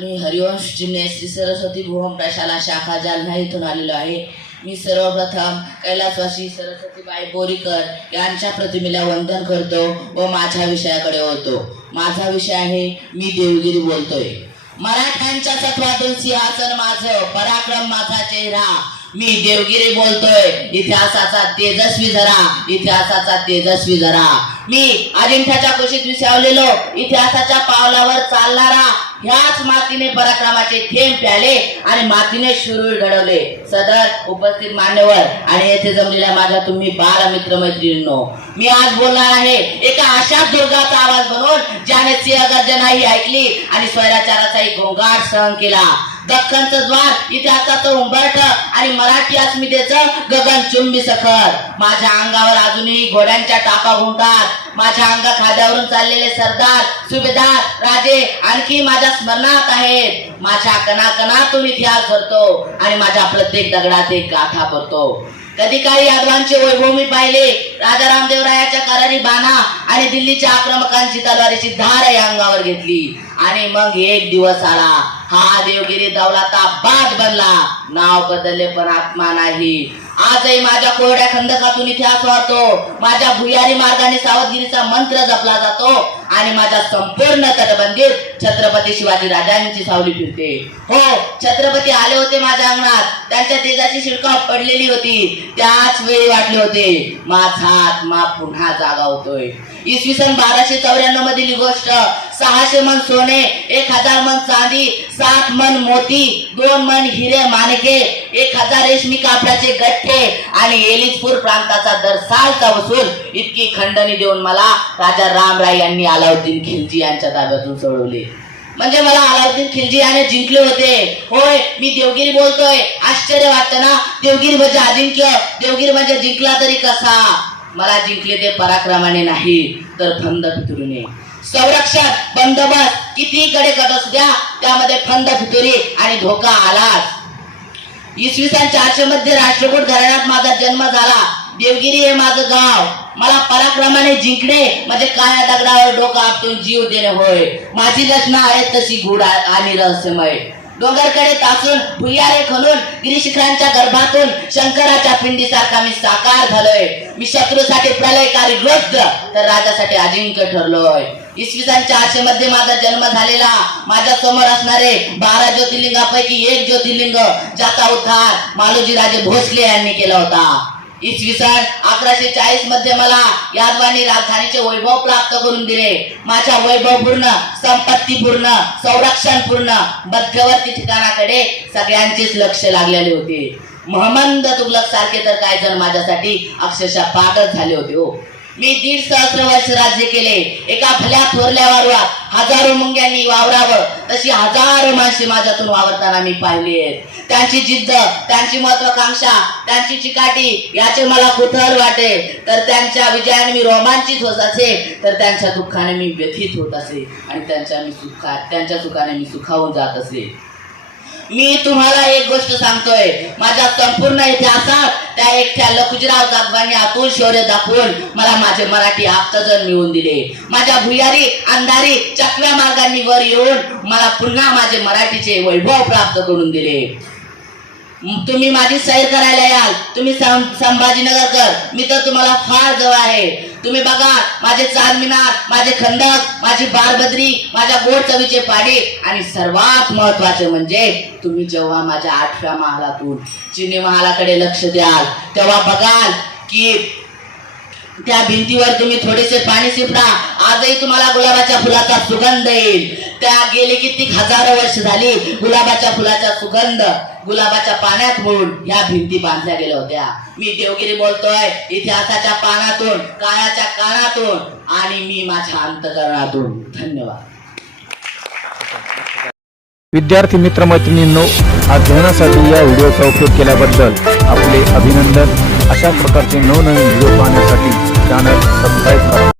मी हरिवंश चिन्हे श्री सरस्वती भुवन प्रशाला शाखा जालना इथून आलेलो आहे. मी सर्वप्रथम कैलासवासी सरस्वतीबाई बोरीकर यांच्या प्रतिमेला वंदन करतो व माझ्या विषयाकडे होतो माझा विषय आहे मी देवगिरी बोलतोय. मराठ्यांच्या सत्वातून सिंहासन माझं पराक्रम माझा चेहरा. मी देवगिरी बोलतोय इतिहासाचा तेजस्वी जरा इतिहासाचा तेजस्वी जरा. मी अजिंठ्याच्या कुशीत विसावलेलो इतिहासाच्या पावलावर चालणारा ह्याच मातीने पराक्रमाचे थेंब प्याले आणि मातीने शुरूर घडवले सदर उपस्थित मान्यवर आणि येथे जमलेल्या माझ्या तुम्ही बाल मित्र मैत्रिणींनो मी आज बोलणार आहे एका अशा दुर्गाचा आवाज बनवून ज्याने सिंह गर्जनाही ऐकली आणि स्वैराचाराचाही गोंगाट सहन केला. दख्खनचं द्वार इतिहासाचं उंबरठ आणि मराठी अस्मितेचं गगनचुंबी सखर माझ्या अंगावर अजूनही घोड्यांच्या टापा घुंटात माझ्या अंगा खाद्यावरून चाललेले सरदार सुभेदार राजे आणखी माझ्या स्मरणात आहेत. माझ्या कणाकणातून इतिहास भरतो आणि माझ्या प्रत्येक दगडात एक गाथा भरतो. कधी काही यादवांचे वैभव मी पाहिले राजा रामदेवरायाच्या करारी बाणा आणि दिल्लीच्या आक्रमकांची तलवारीची धार या अंगावर घेतली. आणि मग एक दिवस आला हा देवगिरी दौलाता बाद बनला. नाव बदलले पण आत्मा नाही. आजही माझ्या कोरड्या खंदकातून इतिहास वाहतो. माझ्या भुयारी मार्गाने सावधगिरीचा मंत्र जपला जातो. आणि माझ्या संपूर्ण तटबंदीत छत्रपती शिवाजी राजांची सावली फिरते. हो छत्रपती आले होते माझ्या अंगणात. त्यांच्या तेजाची शिडकाव पडलेली होती. त्याच वेळी वाटले होते माझा आत्मा पुन्हा जागा होतोय. इसवी सन बाराशे चौऱ्याण्णव मधील गोष्ट सहाशे मन सोने एक हजार मन चांदी सात मन मोती दोन मन हिरे मानके एक हजार रेशमी कापडाचे गठ्ठे आणि एलिसपूर प्रांताचा दर सालचा वसूल इतकी खंडणी देऊन मला राजा रामराय यांनी अलाउद्दीन खिलजी यांच्या ताब्यातून सोडवले म्हणजे मला अलाउद्दीन खिलजी याने जिंकले होते. होय मी देवगिरी बोलतोय. आश्चर्य वाटतं ना? देवगिरी म्हणजे अजिंक्य. देवगिरी म्हणजे जिंकला तरी कसा? मला जिंकले ते पराक्रमाने नाही तर फंद फितुरीने संरक्षण बंदोबस्त किती कडे कट असू द्या त्यामध्ये फंद फितुरी आणि धोका आलाच. इसवी सन चारशे मध्ये राष्ट्रकूट घराण्यात माझा जन्म झाला. देवगिरी हे माझं गाव. मला पराक्रमाने जिंकणे म्हणजे काय दगडावर डोकं आपटून जीव देणे होय. माझी रचना आहे तशी गुढ आणि रहस्यमय. डोंगरकडे तासून भुयारे खणून गिरीशिखरांच्या गर्भातून शंकराच्या पिंडीसारखा मी साकार झालोय. मी शत्रूसाठी प्रलयकारी रुद्र तर राजासाठी अजिंक्य ठरलोय. इसवी सन चारशे मध्ये माझा जन्म झालेला. माझ्यासमोर असणारे बारा ज्योतिर्लिंगापैकी एक ज्योतिर्लिंग ज्याचा उद्धार मालोजी राजे भोसले यांनी केला होता. इसवी सन अकराशे चाळीसमध्ये मला यादवानी राजधानीचे वैभव प्राप्त करून दिले. माझ्या वैभवपूर्ण संपत्तीपूर्ण संरक्षणपूर्ण मध्यवर्ती ठिकाणाकडे सगळ्यांचेच लक्ष लागलेले होते. महमंद तुगलक सारखे तर काय जण माझ्यासाठी अक्षरशः पागल झाले होते हो. मी दीड सहस्र वर्ष राज्य केले. एका भल्या थोरल्या वारवा हजारो मुंग्यांनी वावरावं. तशी हजारो माणसे माझ्यातून वावरताना मी पाहिली आहेत. त्यांची जिद्द त्यांची महत्वाकांक्षा त्यांची चिकाटी याचे मला कुतूहल वाटे. तर त्यांच्या विजयाने मी रोमांचित होत असे तर त्यांच्या दुःखाने मी व्यथित होत असे. आणि त्यांच्या मी सुखा त्यांच्या सुखाने मी सुखावून जात असे. मी तुम्हाला एक गोष्ट सांगतोय. माझ्या संपूर्ण इतिहासात त्या एकट्या लखुजराव जाधवांनी आतून शौर्य दाखवून मला माझे मराठी आप्तजन मिळवून दिले. माझ्या भुयारी अंधारी चकव्या मार्गांनी वर येऊन मला पुन्हा माझे मराठीचे वैभव प्राप्त करून दिले. तुम्ही माझी सैर करायला याल. तुम्ही सं- संभाजीनगरकर मी तर तुम्हाला फार जवळ आहे. तुम्ही बघा माझे चारमिनार माझे खंडक माझी बारबद्री माझ्या गोड चवीचे पाडे आणि सर्वात महत्त्वाचे म्हणजे तुम्ही जेव्हा माझ्या आठव्या महालातून चिनी महालाकडे लक्ष द्याल तेव्हा बघाल की त्या भिंतीवर तुम्ही थोडेसे पाणी शिपडा आजही तुम्हाला गुलाबाच्या फुलाचा सुगंध येईल. त्या गेली कित्येक हजारो वर्ष झाली गुलाबाच्या फुलाचा सुगंध गुलाबाच्या पाण्यात म्हणून या भिंती बांधल्या गेल्या होत्या. मी देवगिरी बोलतोय इतिहासाच्या पानातून काळाच्या कानातून आणि मी माझ्या अंतकरणातून. धन्यवाद. विद्यार्थी मित्रमैत्रिणींनो अध्ययनासाठी या व्हिडिओचा उपयोग केल्याबद्दल आपले अभिनंदन. अशा प्रकारचे नवनवीन व्हिडिओ पाहण्यासाठी चॅनल सबस्क्राईब करा.